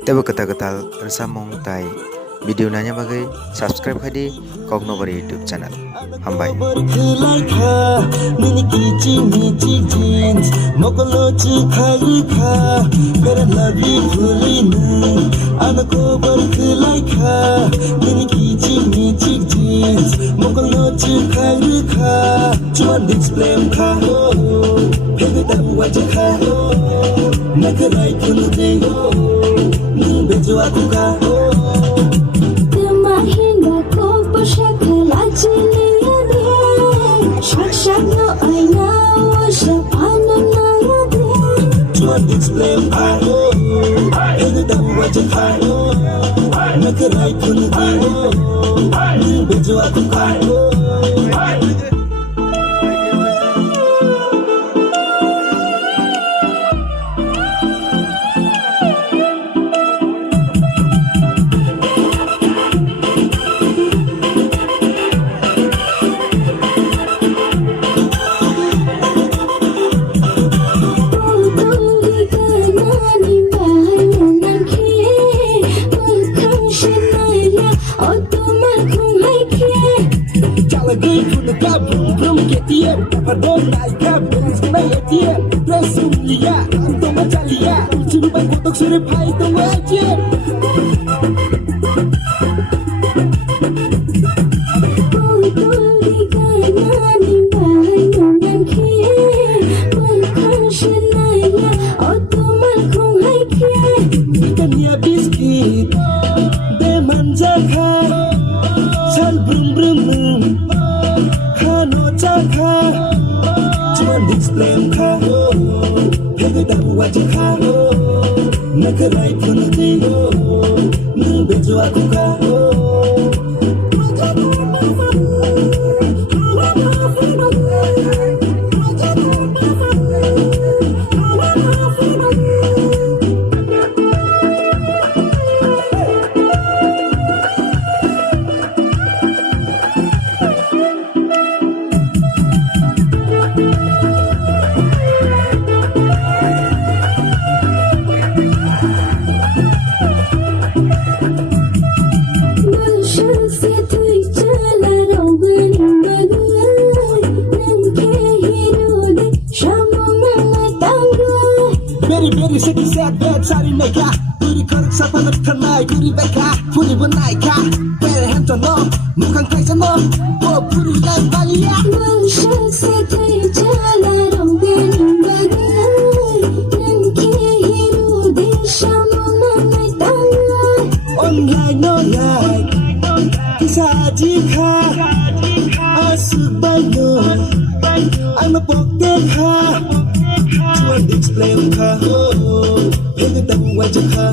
Tebo ketal-ketal bersamung tai video nanya bagai subscribe hadi kog nobari YouTube channel. Hambai. Bejo aku ka Tema hingga ko pasyakala chiliyade Shak no aina o shapana nayade Chua display ka Ede damu waja ka Nakaray kunade Bejo aku ka Lagi kuna gabung belum ketiem Pardon naik gabung sebenarnya tiem Resum liya Anto macalia Curuban kotok surip hai tunggu aja Tania biskit Deman jaga Sal brum brum Hano jaga Cuman display ka Pega damu wajah ka Nakaray kunati Nung bejo aku ka Beri seki set bed sari meka Puri korek sapa terkenai Puri beka Puri benaika Beri hento no Mukan kaisa no Oh puri lai bali ya Mansha setai jala rongen bagai Nanke hiru desha monai tangai Online online Kisah jika Asuk bangun Ang napokten ha Cuman display ka Pega damu wajah ka